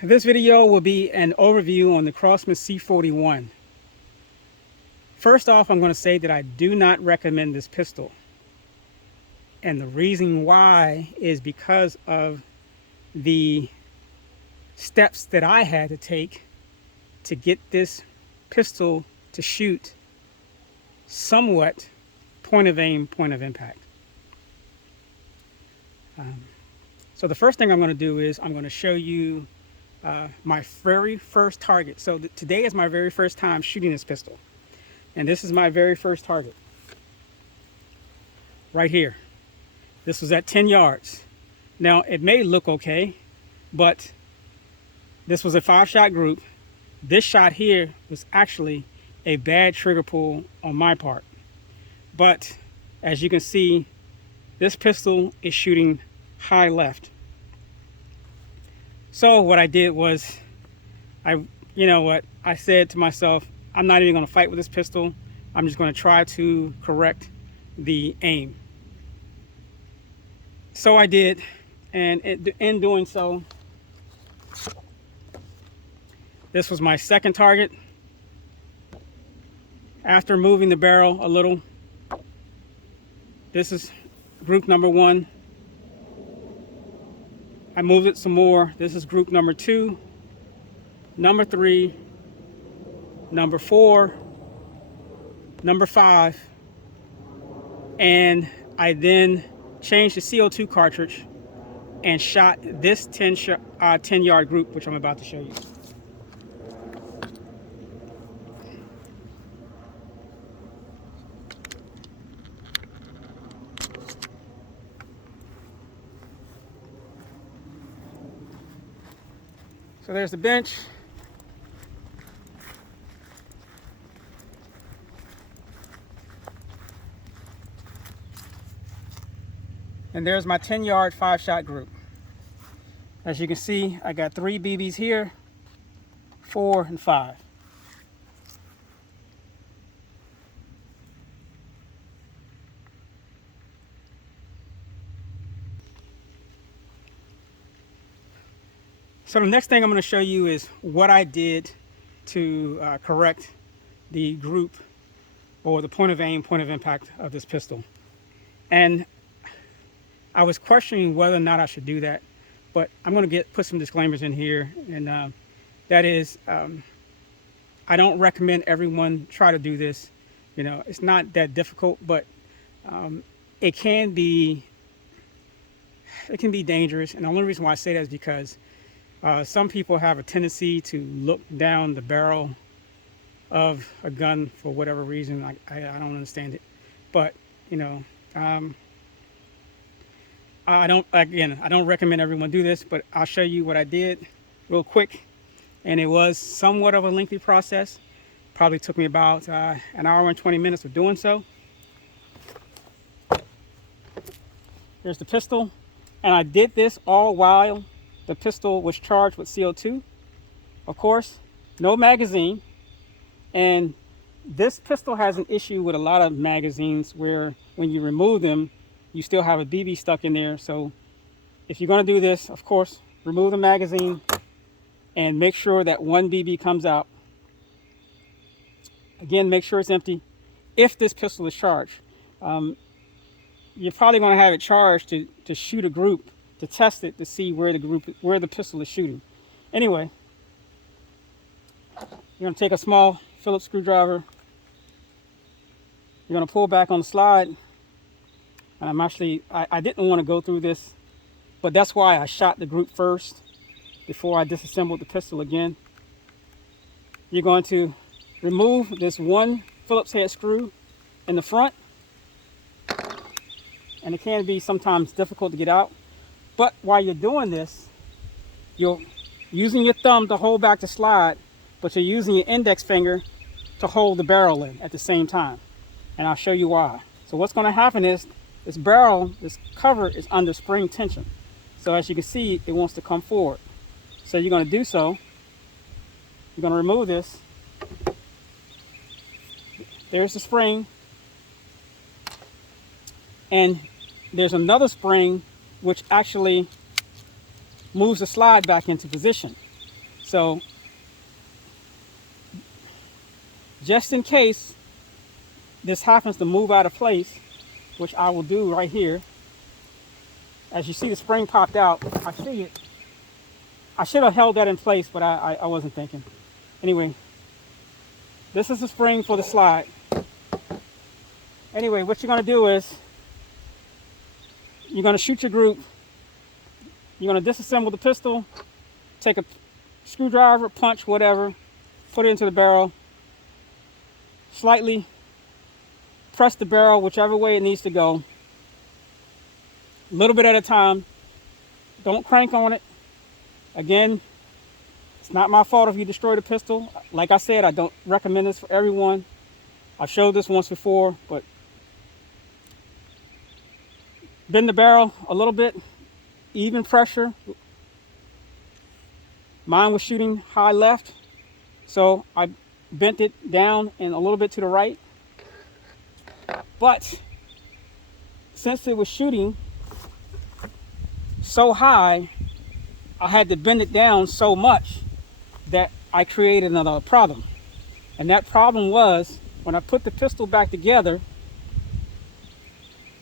This video will be an overview on the Crosman C41. First off, I'm going to say that I do not recommend this pistol. And the reason why is because of the steps that I had to take to get this pistol to shoot somewhat point of aim, point of impact. So the first thing I'm going to do is I'm going to show you my very first target. So today is my very first time shooting this pistol. And this is my very first target. Right here. This was at 10 yards. Now it may look okay, but this was a 5-shot group. This shot here was actually a bad trigger pull on my part. But as you can see, this pistol is shooting high left. So what I did was, I said to myself, I'm not even going to fight with this pistol. I'm just going to try to correct the aim. So I did, and in doing so, this was my second target. After moving the barrel a little, this is group number 1. I moved it some more. This is group number 2, number 3, number 4, number 5, and I then changed the CO2 cartridge and shot this 10-yard group, which I'm about to show you. So there's the bench. And there's my 10-yard 5-shot group. As you can see, I got 3 BBs here, 4 and 5. So the next thing I'm going to show you is what I did to correct the group or the point of aim, point of impact of this pistol. And I was questioning whether or not I should do that, but I'm going to put some disclaimers in here, and that is, I don't recommend everyone try to do this. You know, it's not that difficult, but it can be dangerous. And the only reason why I say that is because some people have a tendency to look down the barrel of a gun for whatever reason. I don't understand it, but I don't recommend everyone do this, but I'll show you what I did real quick. And it was somewhat of a lengthy process. Probably took me about an hour and 20 minutes of doing so. There's the pistol. And I did this all while the pistol was charged with CO2. Of course, no magazine. And this pistol has an issue with a lot of magazines where when you remove them, you still have a BB stuck in there. So if you're going to do this, of course, remove the magazine and make sure that 1 BB comes out. Again, make sure it's empty. If this pistol is charged, you're probably going to have it charged to shoot a group, to test it, to see where the pistol is shooting. Anyway, you're going to take a small Phillips screwdriver. You're going to pull back on the slide. I didn't want to go through this, but that's why I shot the group first before I disassembled the pistol again. You're going to remove this 1 Phillips head screw in the front, and it can be sometimes difficult to get out. But while you're doing this, you're using your thumb to hold back the slide, but you're using your index finger to hold the barrel in at the same time. And I'll show you why. So what's going to happen is this barrel, this cover is under spring tension. So as you can see, it wants to come forward. So you're going to do so. You're going to remove this. There's the spring. And there's another spring which actually moves the slide back into position. So just in case this happens to move out of place, which I will do right here. As you see, the spring popped out. I see it. I should have held that in place, but I wasn't thinking. Anyway, this is the spring for the slide. Anyway, what you're going to do is you're going to shoot your group. You're going to disassemble the pistol, take a screwdriver, punch, whatever, put it into the barrel, slightly press the barrel whichever way it needs to go, a little bit at a time. Don't crank on it. Again, it's not my fault if you destroy the pistol. Like I said, I don't recommend this for everyone. I've showed this once before, but bend the barrel a little bit, even pressure. Mine was shooting high left, so I bent it down and a little bit to the right. But since it was shooting so high, I had to bend it down so much that I created another problem. And that problem was, when I put the pistol back together,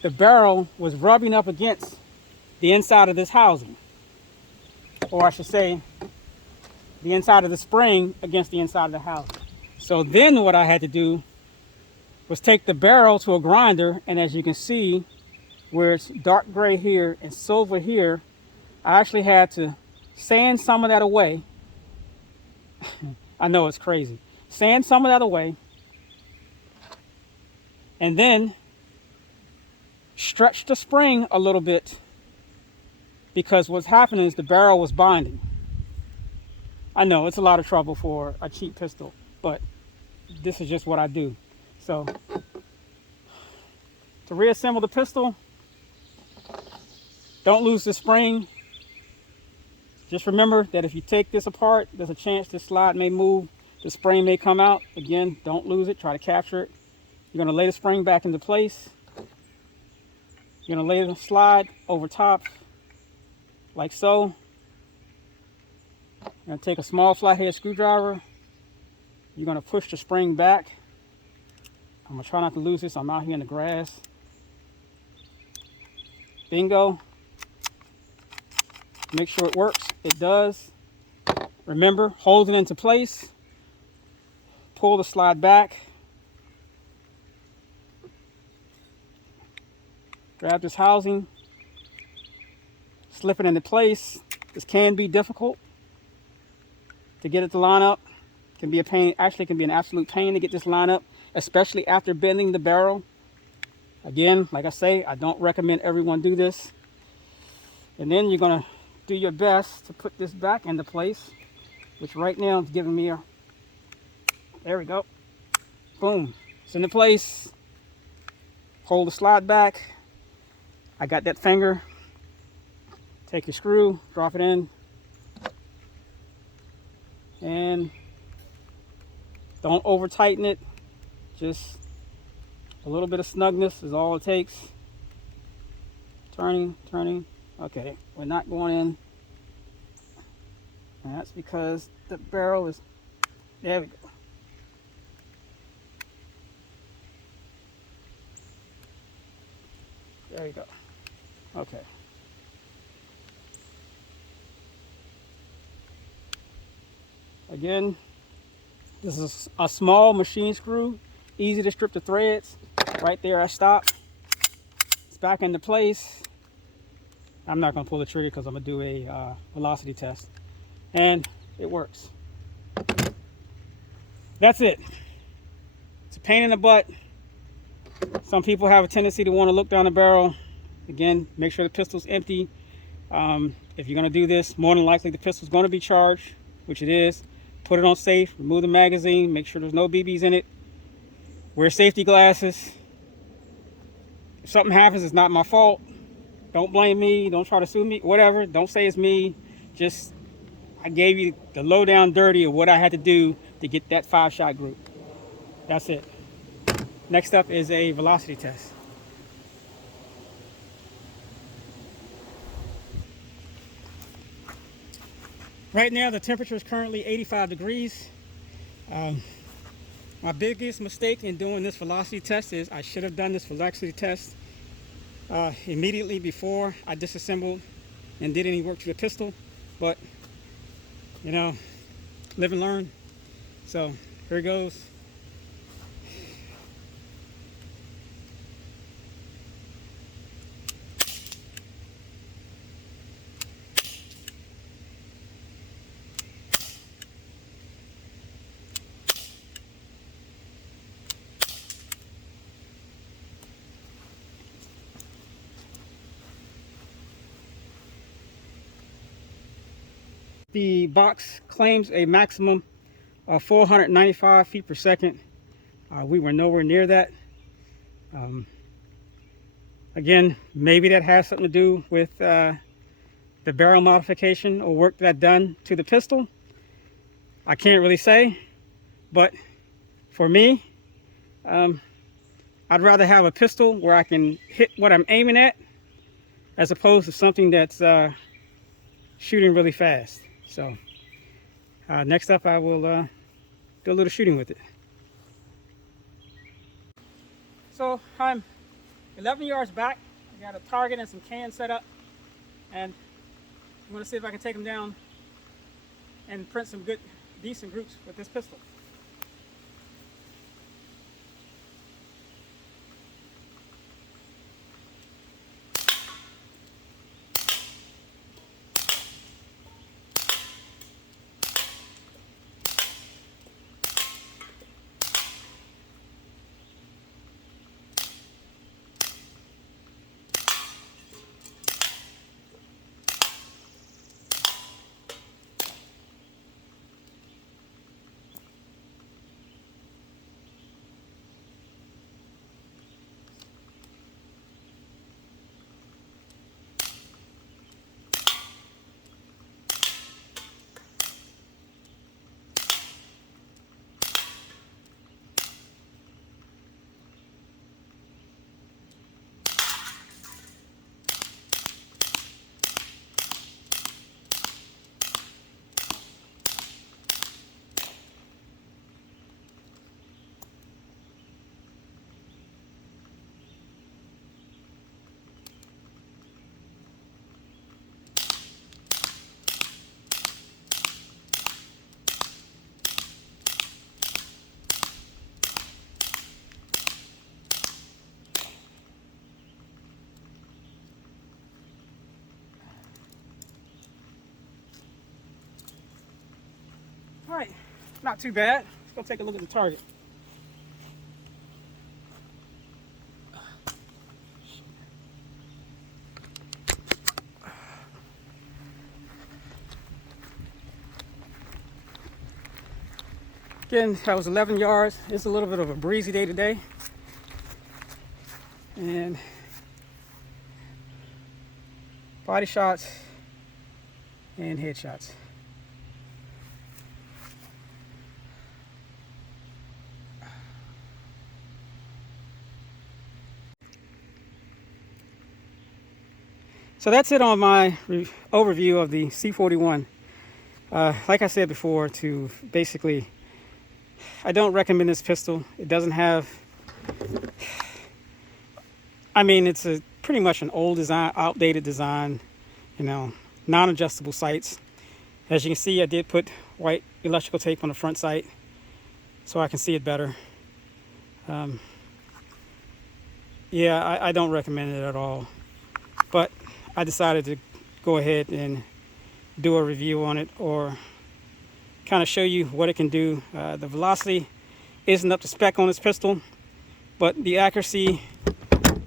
the barrel was rubbing up against the inside of this housing. Or I should say, the inside of the spring against the inside of the housing. So then what I had to do was take the barrel to a grinder, and as you can see, where it's dark gray here and silver here, I actually had to sand some of that away. I know it's crazy. Sand some of that away, and then stretch the spring a little bit, because what's happening is the barrel was binding. I know it's a lot of trouble for a cheap pistol, but this is just what I do. So to reassemble the pistol, don't lose the spring. Just remember that if you take this apart, there's a chance this slide may move, the spring may come out. Again, don't lose it, try to capture it. You're going to lay the spring back into place. You're going to lay the slide over top, like so. You're going to take a small flathead screwdriver. You're going to push the spring back. I'm going to try not to lose this. I'm out here in the grass. Bingo. Make sure it works. It does. Remember, hold it into place. Pull the slide back. Grab this housing. Slip it into place. This can be difficult to get it to line up. It can be a pain. Actually, it can be an absolute pain to get this line up, especially after bending the barrel. Again, like I say, I don't recommend everyone do this. And then you're going to do your best to put this back into place, which right now is giving me a, there we go. Boom. It's into place. Hold the slide back. I got that finger. Take your screw, drop it in. And don't over tighten it. Just a little bit of snugness is all it takes. Turning. Okay, we're not going in. And that's because the barrel is, there we go. There you go. Okay. Again, this is a small machine screw, easy to strip the threads. Right there I stop. It's back into place. I'm not going to pull the trigger because I'm going to do a velocity test. And it works. That's it. It's a pain in the butt. Some people have a tendency to want to look down the barrel. Again, make sure the pistol's empty. If you're going to do this, more than likely the pistol's going to be charged, which it is. Put it on safe, remove the magazine, make sure there's no BBs in it. Wear safety glasses. If something happens, it's not my fault. Don't blame me, don't try to sue me, whatever. Don't say it's me. Just, I gave you the low down dirty of what I had to do to get that 5-shot group. That's it. Next up is a velocity test. Right now the temperature is currently 85 degrees. My biggest mistake in doing this velocity test is I should have done this velocity test immediately before I disassembled and did any work to the pistol, but you know, live and learn. So here it goes. The box claims a maximum of 495 feet per second. We were nowhere near that. Again, maybe that has something to do with the barrel modification or work that I've done to the pistol. I can't really say, but for me, I'd rather have a pistol where I can hit what I'm aiming at as opposed to something that's shooting really fast. So next up I will do a little shooting with it. So I'm 11 yards back. I got a target and some cans set up, and I'm going to see if I can take them down and print some good, decent groups with this pistol. All right, not too bad. Let's go take a look at the target. Again, that was 11 yards. It's a little bit of a breezy day today. And body shots and headshots. So that's it on my overview of the C41. Like I said before, to basically, I don't recommend this pistol. It doesn't have, I mean, it's a pretty much an old design, outdated design, you know, non-adjustable sights. As you can see, I did put white electrical tape on the front sight so I can see it better. Yeah, I don't recommend it at all, but I decided to go ahead and do a review on it, or kind of show you what it can do. The velocity isn't up to spec on this pistol, but the accuracy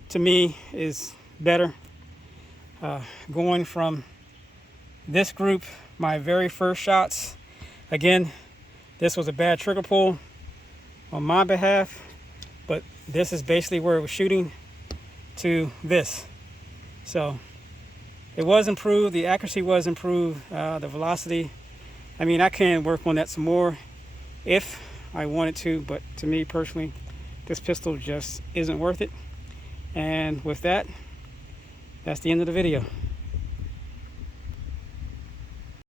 to me is better. Going from this group, my very first shots, again, this was a bad trigger pull on my behalf, but this is basically where it was shooting to this. So it was improved, the accuracy was improved, the velocity. I mean, I can work on that some more if I wanted to, but to me personally, this pistol just isn't worth it. And with that, that's the end of the video.